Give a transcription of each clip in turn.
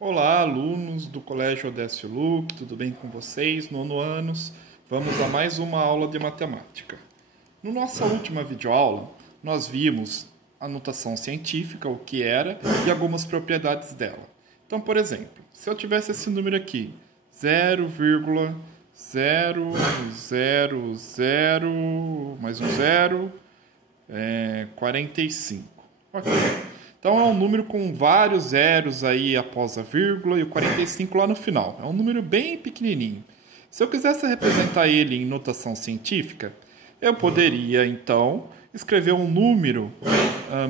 Olá, alunos do Colégio Odécio Luque, tudo bem com vocês? Nono anos, vamos a mais uma aula de matemática. No nossa última videoaula, nós vimos a notação científica, o que era, e algumas propriedades dela. Então, por exemplo, se eu tivesse esse número aqui, 0,0000, mais um zero, 45. Ok. Então é um número com vários zeros aí após a vírgula e o 45 lá no final. É um número bem pequenininho. Se eu quisesse representar ele em notação científica, eu poderia então escrever um número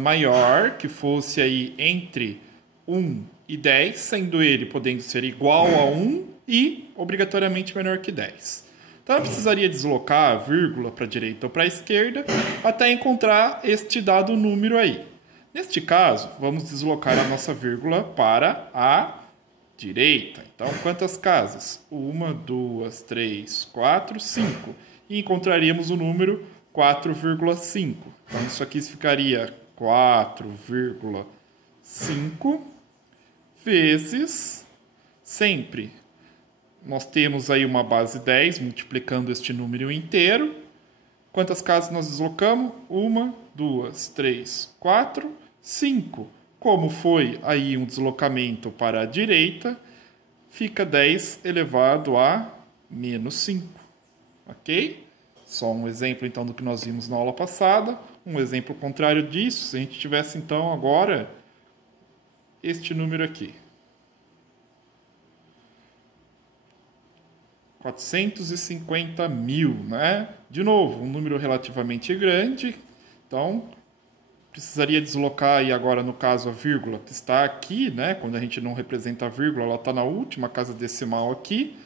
maior que fosse aí entre 1 e 10, sendo ele podendo ser igual a 1 e obrigatoriamente menor que 10. Então eu precisaria deslocar a vírgula para a direita ou para a esquerda até encontrar este dado número aí. Neste caso, vamos deslocar a nossa vírgula para a direita. Então, quantas casas? 1, 2, 3, 4, 5. E encontraríamos o número 4,5. Então, isso aqui ficaria 4,5 vezes sempre. Nós temos aí uma base 10, multiplicando este número inteiro. Quantas casas nós deslocamos? 1, 2, 3, 4, 5. Como foi aí um deslocamento para a direita, fica 10 elevado a menos 5. Ok? Só um exemplo, então, do que nós vimos na aula passada. Um exemplo contrário disso, se a gente tivesse, então, agora este número aqui. 450 mil, né? De novo, um número relativamente grande. Então, precisaria deslocar aí agora, no caso, a vírgula que está aqui, né? Quando a gente não representa a vírgula, ela está na última casa decimal aqui.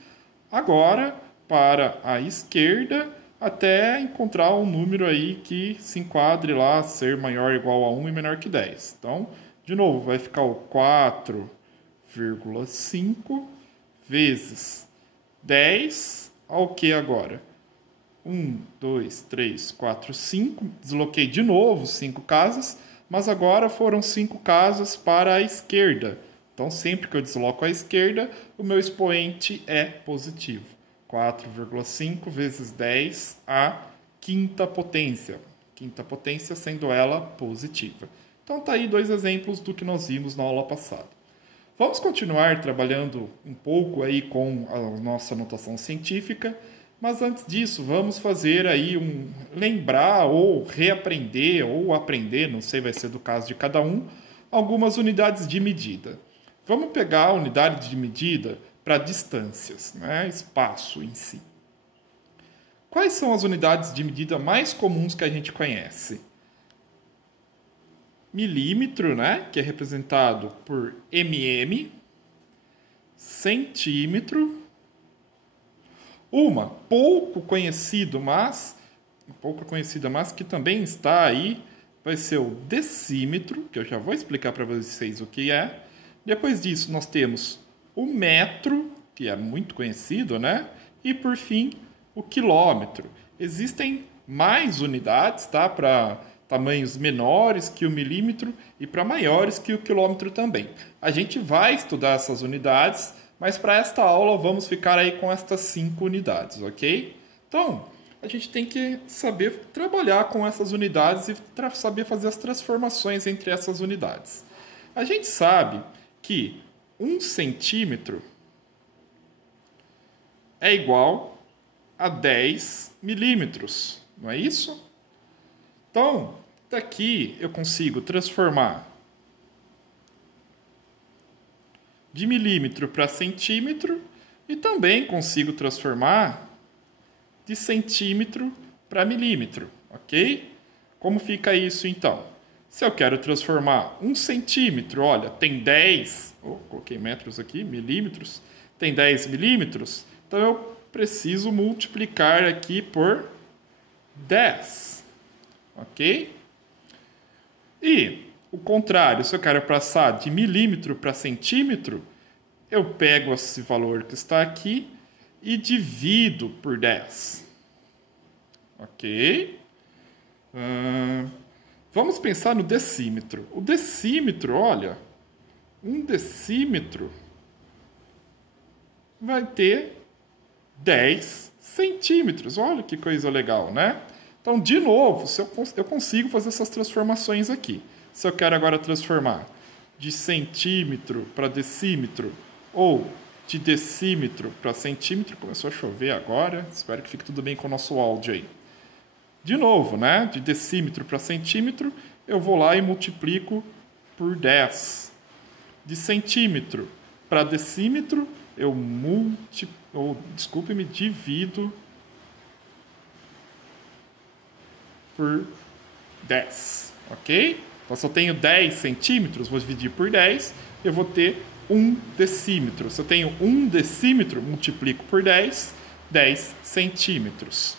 Agora, para a esquerda, até encontrar um número aí que se enquadre lá, ser maior ou igual a 1 e menor que 10. Então, de novo, vai ficar o 4,5 vezes 10 ao que agora? 1, 2, 3, 4, 5. Desloquei de novo 5 casas, mas agora foram 5 casas para a esquerda. Então, sempre que eu desloco à esquerda, o meu expoente é positivo. 4,5 vezes 10 à quinta potência. Quinta potência sendo ela positiva. Então, tá aí dois exemplos do que nós vimos na aula passada. Vamos continuar trabalhando um pouco aí com a nossa notação científica, mas antes disso, vamos fazer aí lembrar ou reaprender ou aprender, não sei, vai ser do caso de cada um, algumas unidades de medida. Vamos pegar a unidade de medida para distâncias, né? Espaço em si. Quais são as unidades de medida mais comuns que a gente conhece? Milímetro, né? Que é representado por mm. Centímetro. Uma pouco conhecida, mas que também está aí, vai ser o decímetro, que eu já vou explicar para vocês o que é. Depois disso, nós temos o metro, que é muito conhecido, né? E, por fim, o quilômetro. Existem mais unidades, tá? Para tamanhos menores que o milímetro e para maiores que o quilômetro também. A gente vai estudar essas unidades, mas para esta aula vamos ficar aí com estas 5 unidades, ok? Então, a gente tem que saber trabalhar com essas unidades e saber fazer as transformações entre essas unidades. A gente sabe que 1 centímetro é igual a 10 milímetros, não é isso? Então, daqui eu consigo transformar de milímetro para centímetro e também consigo transformar de centímetro para milímetro, ok? Como fica isso então? Se eu quero transformar 1 centímetro, olha, tem 10, coloquei metros aqui, milímetros, tem 10 milímetros, então eu preciso multiplicar aqui por 10, ok? E o contrário, se eu quero passar de milímetro para centímetro, eu pego esse valor que está aqui e divido por 10. Ok? Vamos pensar no decímetro. O decímetro, olha, um decímetro vai ter 10 centímetros. Olha que coisa legal, né? Então, de novo, eu consigo fazer essas transformações aqui. Se eu quero agora transformar de centímetro para decímetro ou de decímetro para centímetro, começou a chover agora, espero que fique tudo bem com o nosso áudio aí. De novo, né? De decímetro para centímetro, eu vou lá e multiplico por 10. De centímetro para decímetro, eu divido por 10, ok? Então, se eu tenho 10 centímetros, vou dividir por 10, eu vou ter 1 decímetro. Se eu tenho 1 decímetro, multiplico por 10, 10 centímetros.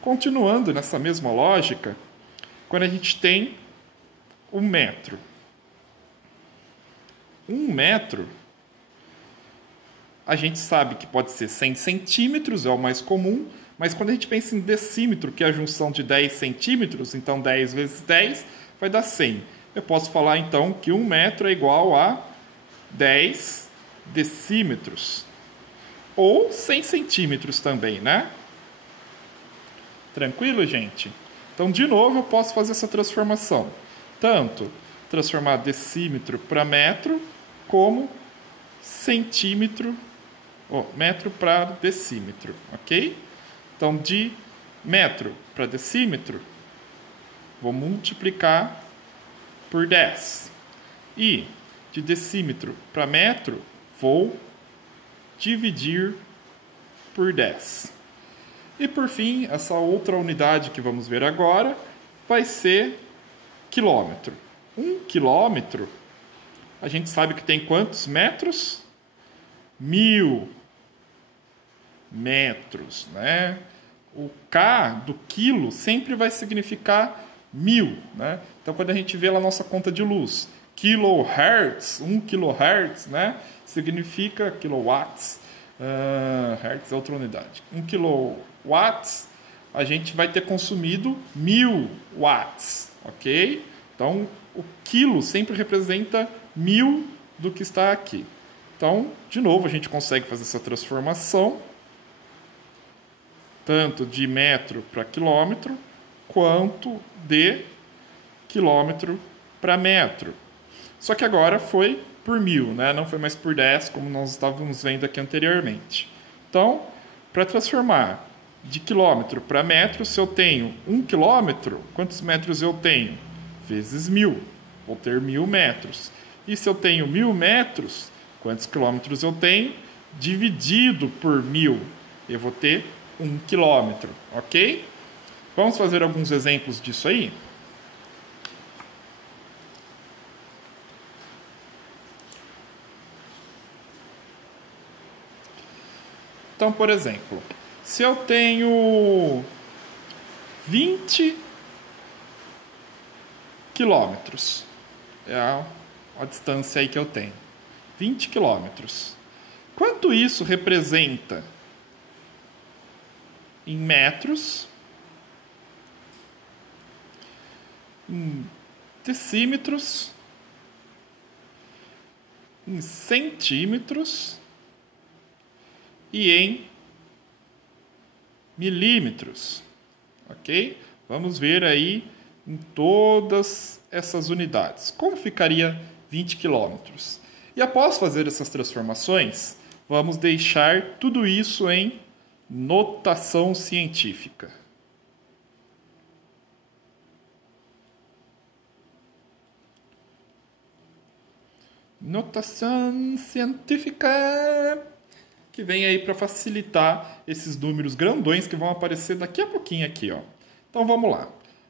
Continuando nessa mesma lógica, quando a gente tem 1 metro. 1 metro, a gente sabe que pode ser 100 centímetros, é o mais comum, mas quando a gente pensa em decímetro, que é a junção de 10 centímetros, então 10 vezes 10 vai dar 100. Eu posso falar então que 1 metro é igual a 10 decímetros. Ou 100 centímetros também, né? Tranquilo, gente? Então, de novo, eu posso fazer essa transformação. Tanto transformar decímetro para metro, como metro para decímetro, ok? Então, de metro para decímetro, vou multiplicar por 10. E de decímetro para metro, vou dividir por 10. E por fim, essa outra unidade que vamos ver agora vai ser quilômetro. 1 quilômetro, a gente sabe que tem quantos metros? 1000 metros, né? O K do quilo sempre vai significar 1000, né? Então, quando a gente vê lá a nossa conta de luz, kilohertz, 1 kHz, né? Significa kilowatts. Hertz é outra unidade. 1 kilowatts, a gente vai ter consumido 1000 watts, ok? Então, o quilo sempre representa 1000 do que está aqui. Então, de novo, a gente consegue fazer essa transformação, tanto de metro para quilômetro, quanto de quilômetro para metro. Só que agora foi por 1000, né? Não foi mais por 10, como nós estávamos vendo aqui anteriormente. Então, para transformar de quilômetro para metro, se eu tenho 1 quilômetro, quantos metros eu tenho? Vezes 1000. Vou ter 1000 metros. E se eu tenho 1000 metros, quantos quilômetros eu tenho? Dividido por 1000, eu vou ter 1 quilômetro, ok? Vamos fazer alguns exemplos disso aí? Então, por exemplo, se eu tenho 20 quilômetros, é a distância aí que eu tenho, 20 quilômetros. Quanto isso representa em metros, em decímetros, em centímetros e em milímetros, ok? Vamos ver aí em todas essas unidades. Como ficaria 20 quilômetros? E após fazer essas transformações, vamos deixar tudo isso em notação científica. Notação científica, que vem aí para facilitar esses números grandões que vão aparecer daqui a pouquinho aqui, ó. Então vamos lá.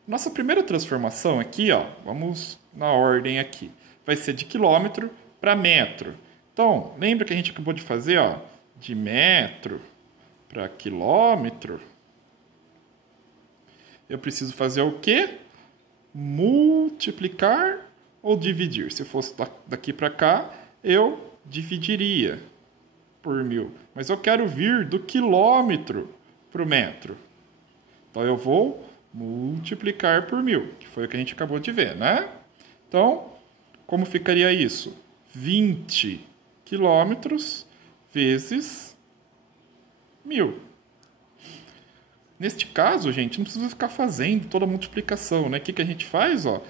Nossa primeira transformação aqui, ó, vamos na ordem aqui, vai ser de quilômetro para metro. Então, lembra que a gente acabou de fazer, ó, de metro para quilômetro? Eu preciso fazer o quê? Multiplicar ou dividir? Se fosse daqui para cá, eu dividiria por 1000. Mas eu quero vir do quilômetro para o metro. Então, eu vou multiplicar por 1000, que foi o que a gente acabou de ver, né? Então, como ficaria isso? 20 quilômetros vezes 1000. Neste caso, gente, não precisa ficar fazendo toda a multiplicação, né? O que a gente faz? Ó,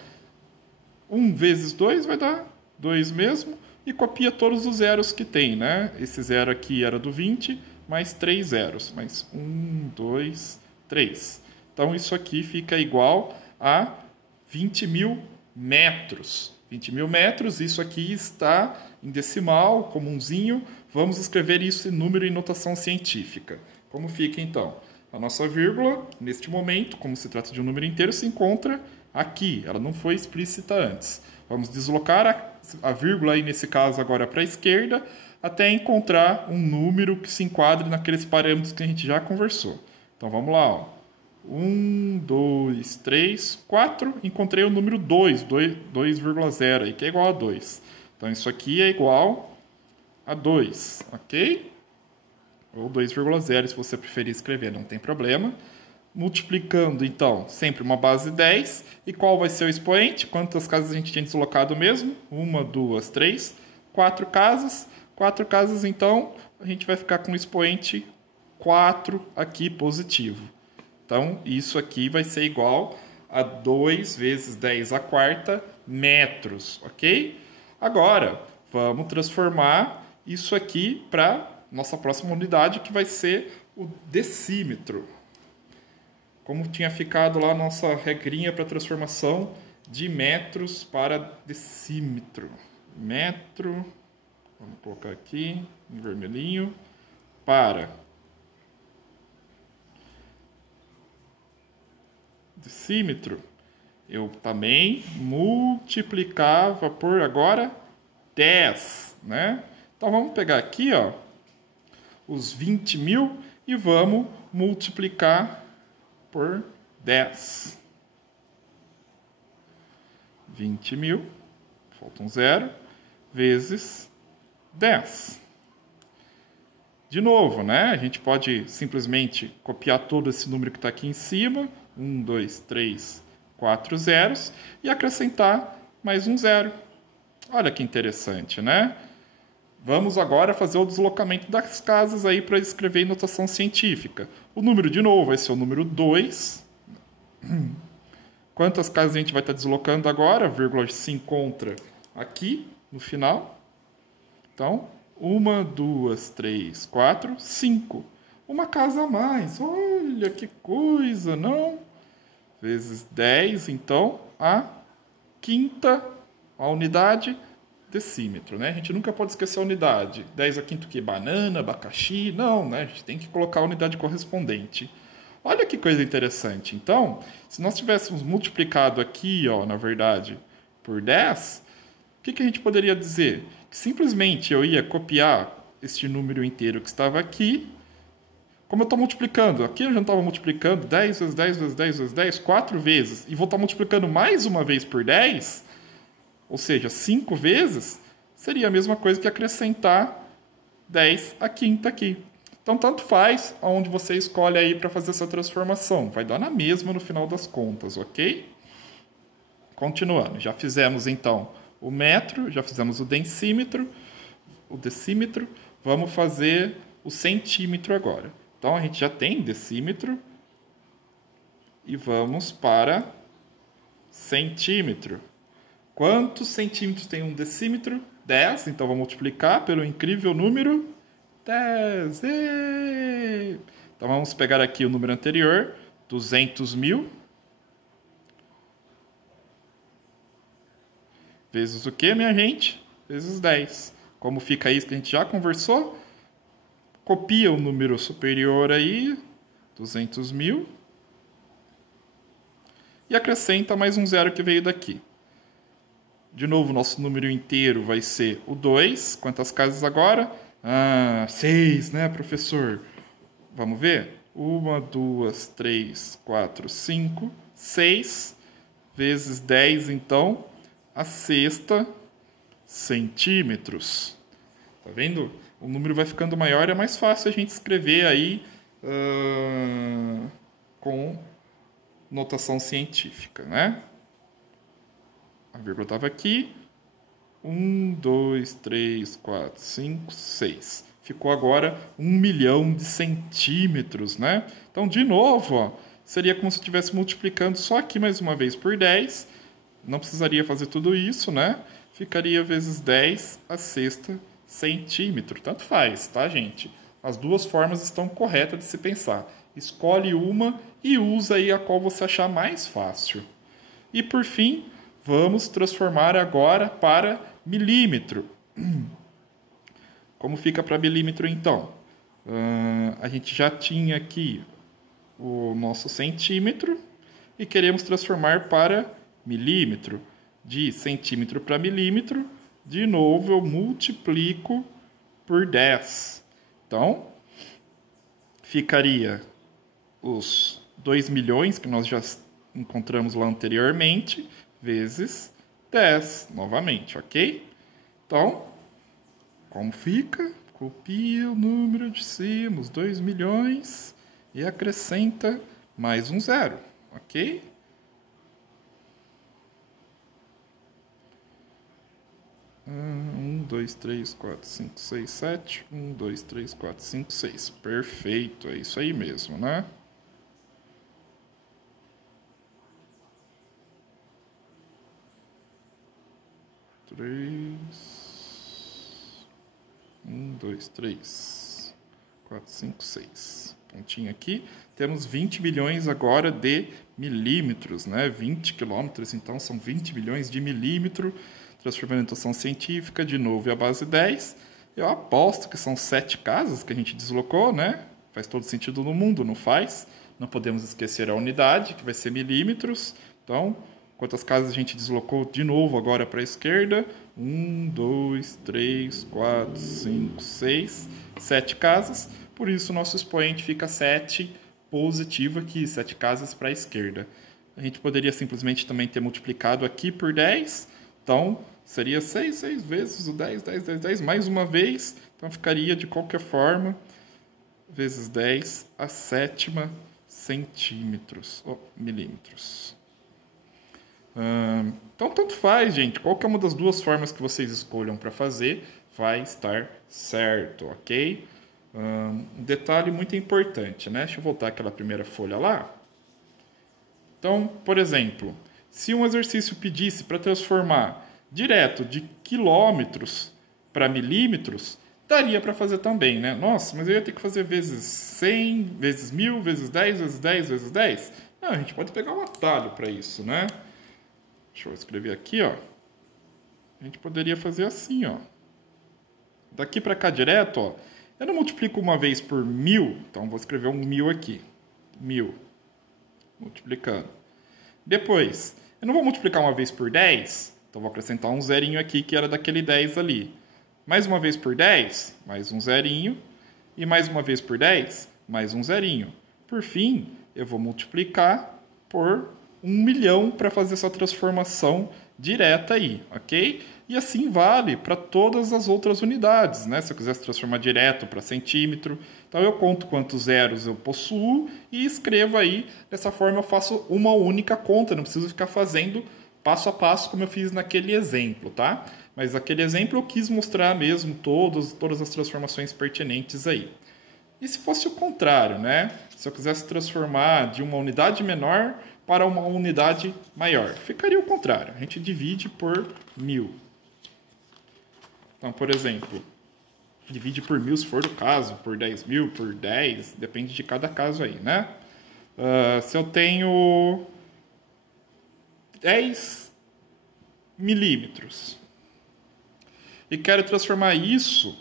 1 vezes 2 vai dar 2 mesmo, e copia todos os zeros que tem, né? Esse zero aqui era do 20, mais 3 zeros. Mais 1, 2, 3. Então, isso aqui fica igual a 20.000 metros. 20.000 metros, isso aqui está em decimal, comunzinho. Vamos escrever isso em número e notação científica. Como fica, então? A nossa vírgula, neste momento, como se trata de um número inteiro, se encontra aqui. Ela não foi explícita antes. Vamos deslocar a vírgula aí, nesse caso, agora para a esquerda, até encontrar um número que se enquadre naqueles parâmetros que a gente já conversou. Então, vamos lá, ó. 1, 2, 3, 4. Encontrei o número 2, 2,0, aí, que é igual a 2. Então, isso aqui é igual a 2, ok? Ou 2,0, se você preferir escrever, não tem problema. Multiplicando, então, sempre uma base 10. E qual vai ser o expoente? Quantas casas a gente tinha deslocado mesmo? 1, 2, 3, 4 casas. 4 casas, então, a gente vai ficar com o expoente 4 aqui positivo. Então, isso aqui vai ser igual a 2 vezes 10 à quarta metros, ok? Agora, vamos transformar isso aqui para nossa próxima unidade, que vai ser o decímetro. Como tinha ficado lá a nossa regrinha para transformação de metros para decímetro. Metro, vamos colocar aqui em vermelhinho, para decímetro. Eu também multiplicava por agora 10, né? Então vamos pegar aqui, ó, os 20.000 e vamos multiplicar por 10. 20.000, falta um zero, vezes 10. De novo, né? A gente pode simplesmente copiar todo esse número que está aqui em cima, 1, 2, 3, 4 zeros, e acrescentar mais um zero. Olha que interessante, né? Vamos agora fazer o deslocamento das casas aí para escrever em notação científica. O número, de novo, vai ser o número 2. Quantas casas a gente vai estar deslocando agora? A vírgula se encontra aqui no final. Então, 1, 2, 3, 4, 5. Uma casa a mais. Olha que coisa, não? Vezes 10, então, a quinta, a unidade, decímetro, né? A gente nunca pode esquecer a unidade. 10 a quinto que? Banana, abacaxi? Não, né? A gente tem que colocar a unidade correspondente. Olha que coisa interessante. Então, se nós tivéssemos multiplicado aqui, ó, na verdade, por 10, o que a gente poderia dizer? Que simplesmente eu ia copiar este número inteiro que estava aqui. Como eu estou multiplicando, aqui eu já estava multiplicando 10 vezes 10 vezes 10 vezes 10, 4 vezes, e vou estar multiplicando mais uma vez por 10, ou seja, 5 vezes, seria a mesma coisa que acrescentar 10 à quinta aqui. Então, tanto faz aonde você escolhe aí para fazer essa transformação. Vai dar na mesma no final das contas, ok? Continuando, já fizemos então o metro, já fizemos o decímetro, vamos fazer o centímetro agora. Então, a gente já tem decímetro e vamos para centímetro. Quantos centímetros tem um decímetro? 10. Então, vamos multiplicar pelo incrível número 10. Então, vamos pegar aqui o número anterior, 200.000. Vezes o que, minha gente? Vezes 10. Como fica isso que a gente já conversou? Copia o número superior aí, 200.000. E acrescenta mais um zero que veio daqui. De novo, nosso número inteiro vai ser o 2. Quantas casas agora? 6, né, professor? Vamos ver? 1, 2, 3, 4, 5, 6. Vezes 10, então, a sexta centímetros. Tá vendo? O número vai ficando maior e é mais fácil a gente escrever aí com notação científica, né? A vírgula estava aqui. 1, 2, 3, 4, 5, 6. ficou agora 1.000.000 de centímetros, né? Então, de novo, ó, seria como se estivesse multiplicando só aqui mais uma vez por 10. Não precisaria fazer tudo isso, né? Ficaria vezes 10 a sexta centímetro. Tanto faz, tá, gente? As duas formas estão corretas de se pensar. Escolhe uma e usa aí a qual você achar mais fácil. E por fim, vamos transformar agora para milímetro. Como fica para milímetro então? A gente já tinha aqui o nosso centímetro e queremos transformar para milímetro. De centímetro para milímetro, de novo eu multiplico por 10. Então, ficaria os 2 milhões que nós já encontramos lá anteriormente, vezes 10, novamente, ok? Então, como fica? Copia o número de cima, os 2 milhões, e acrescenta mais um zero, ok? 1, 2, 3, 4, 5, 6, 7. 1, 2, 3, 4, 5, 6. Perfeito, é isso aí mesmo, né? Um, dois, três, 4, 5, 6. Pontinho aqui. Temos 20 milhões agora de milímetros, né? 20 quilômetros, então são 20 milhões de milímetro. Transformando em notação científica, de novo, e a base 10. Eu aposto que são 7 casas que a gente deslocou, né? Faz todo sentido no mundo, não faz? Não podemos esquecer a unidade, que vai ser milímetros. Então, quantas casas a gente deslocou de novo agora para a esquerda? 1, 2, 3, 4, 5, 6, 7 casas. Por isso, o nosso expoente fica 7 positivo aqui, 7 casas para a esquerda. A gente poderia simplesmente também ter multiplicado aqui por 10. Então, seria 6 vezes o 10, 10, 10, 10, mais uma vez. Então, ficaria, de qualquer forma, vezes 10 a sétima centímetros, ou milímetros. Então, tanto faz, gente. Qualquer uma das duas formas que vocês escolham para fazer vai estar certo, ok? Um detalhe muito importante, né? Deixa eu voltar àquela primeira folha lá. Então, por exemplo, se um exercício pedisse para transformar direto de quilômetros para milímetros, daria para fazer também, né? Nossa, mas eu ia ter que fazer vezes 100, vezes 1000, vezes 10, vezes 10, vezes 10. Não, a gente pode pegar um atalho para isso, né? Deixa eu escrever aqui, ó. A gente poderia fazer assim, ó. Daqui para cá direto, ó. Eu não multiplico uma vez por 1000, então vou escrever um 1000 aqui. 1000. Multiplicando. Depois, eu não vou multiplicar uma vez por 10, então vou acrescentar um zerinho aqui que era daquele 10 ali. Mais uma vez por 10, mais um zerinho. E mais uma vez por 10, mais um zerinho. Por fim, eu vou multiplicar por 1.000.000 para fazer essa transformação direta aí, ok? E assim vale para todas as outras unidades, né? Se eu quisesse transformar direto para centímetro, então eu conto quantos zeros eu possuo e escrevo aí. Dessa forma eu faço uma única conta, não preciso ficar fazendo passo a passo como eu fiz naquele exemplo, tá? Mas naquele exemplo eu quis mostrar mesmo todas as transformações pertinentes aí. E se fosse o contrário, né? Se eu quisesse transformar de uma unidade menor para uma unidade maior, ficaria o contrário. A gente divide por 1000. Então, por exemplo, divide por 1000 se for do caso, por 10.000, por 10, depende de cada caso aí, né? Se eu tenho 10 milímetros e quero transformar isso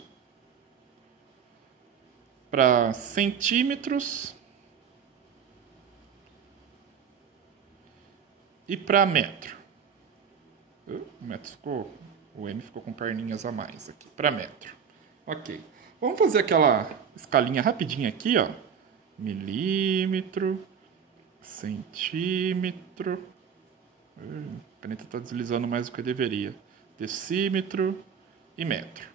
para centímetros e para metro. O M ficou com perninhas a mais aqui, para metro. Ok. Vamos fazer aquela escalinha rapidinha aqui, ó. Milímetro, centímetro. A caneta está deslizando mais do que eu deveria. Decímetro e metro.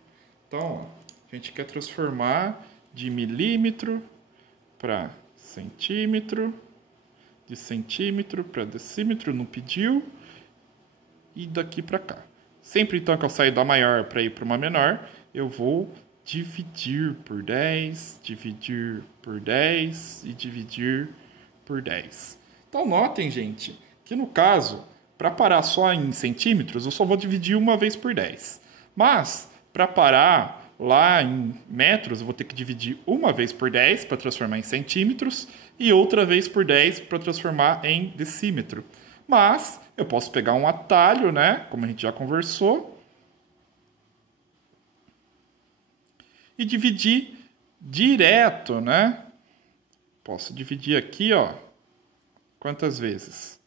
Então, a gente quer transformar de milímetro para centímetro, de centímetro para decímetro, não pediu, e daqui para cá. Sempre então que eu saio da maior para ir para uma menor, eu vou dividir por 10, dividir por 10 e dividir por 10. Então, notem, gente, que no caso, para parar só em centímetros, eu só vou dividir uma vez por 10. Mas, para parar lá em metros, eu vou ter que dividir uma vez por 10 para transformar em centímetros e outra vez por 10 para transformar em decímetro. Mas, eu posso pegar um atalho, né, como a gente já conversou, e dividir direto, né? Posso dividir aqui, ó. Quantas vezes?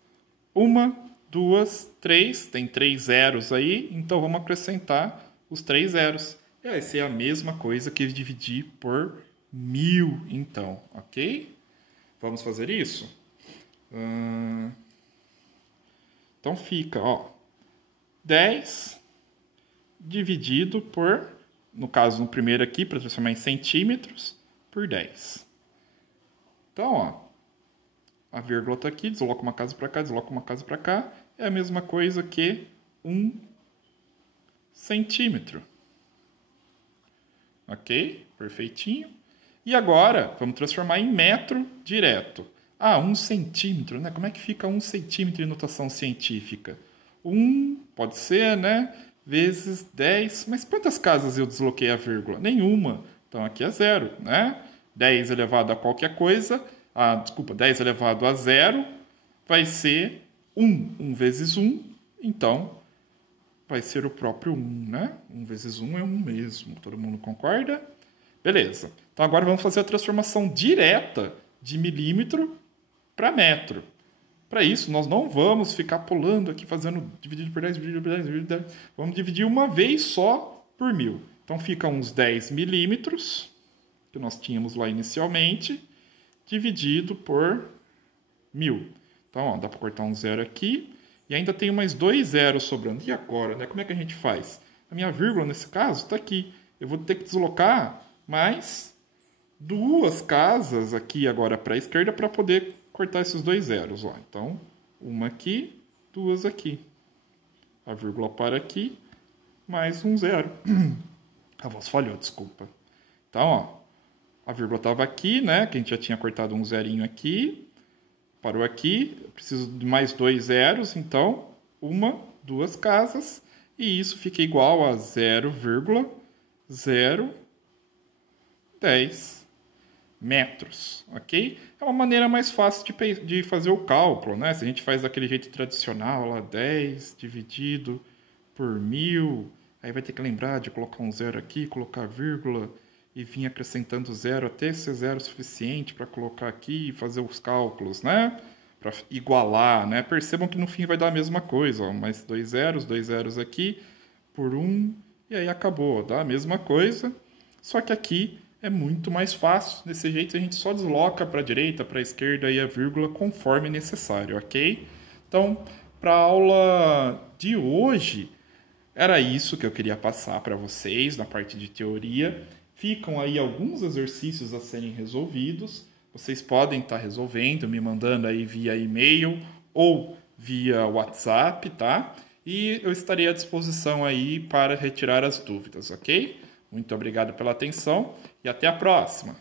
1, 2, 3. Tem 3 zeros aí, então vamos acrescentar os 3 zeros. E vai ser a mesma coisa que dividir por 1000, então, ok? Vamos fazer isso? Então fica, ó. 10 dividido por... No caso, no primeiro aqui, para transformar em centímetros, por 10. Então, ó, a vírgula está aqui, desloca uma casa para cá, desloca uma casa para cá. É a mesma coisa que 1 centímetro. Ok? Perfeitinho. E agora, vamos transformar em metro direto. 1 centímetro, né? Como é que fica 1 centímetro em notação científica? 1, pode ser, né? Vezes 10. Mas quantas casas eu desloquei a vírgula? Nenhuma. Então, aqui é 0, né? 10 elevado a qualquer coisa. 10 elevado a 0 vai ser 1. 1 vezes 1. Então, vai ser o próprio 1, né? 1 vezes 1 é 1 mesmo. Todo mundo concorda? Beleza. Então, agora vamos fazer a transformação direta de milímetro para metro. Para isso, nós não vamos ficar pulando aqui, fazendo dividido por 10, dividido por 10, dividido por 10. Vamos dividir uma vez só por 1000. Então, fica uns 10 milímetros, que nós tínhamos lá inicialmente, dividido por 1000. Então, ó, dá para cortar um zero aqui. E ainda tem mais 2 zeros sobrando. E agora, né? Como é que a gente faz? A minha vírgula, nesse caso, está aqui. Eu vou ter que deslocar mais 2 casas aqui agora para a esquerda para poder cortar esses 2 zeros. Ó. Então, uma aqui, 2 aqui. A vírgula para aqui, mais um zero. A voz falhou, desculpa. Então, ó, a vírgula estava aqui, né? Que a gente já tinha cortado um zerinho aqui. Parou aqui. Eu preciso de mais 2 zeros. Então, 2 casas. E isso fica igual a 0,010 metros, ok? É uma maneira mais fácil de fazer o cálculo, né? Se a gente faz daquele jeito tradicional, lá 10 dividido por 1000, aí vai ter que lembrar de colocar um zero aqui, colocar vírgula e vir acrescentando zero até ser zero suficiente para colocar aqui e fazer os cálculos, né? Para igualar, né? Percebam que no fim vai dar a mesma coisa, ó, mais 2 zeros aqui por 1, e aí acabou, dá a mesma coisa, só que aqui é muito mais fácil. Desse jeito a gente só desloca para a direita, para a esquerda e a vírgula conforme necessário, ok? Então, para a aula de hoje, era isso que eu queria passar para vocês na parte de teoria. Ficam aí alguns exercícios a serem resolvidos. Vocês podem estar resolvendo, me mandando aí via e-mail ou via WhatsApp, tá? E eu estarei à disposição aí para retirar as dúvidas, ok? Muito obrigado pela atenção e até a próxima!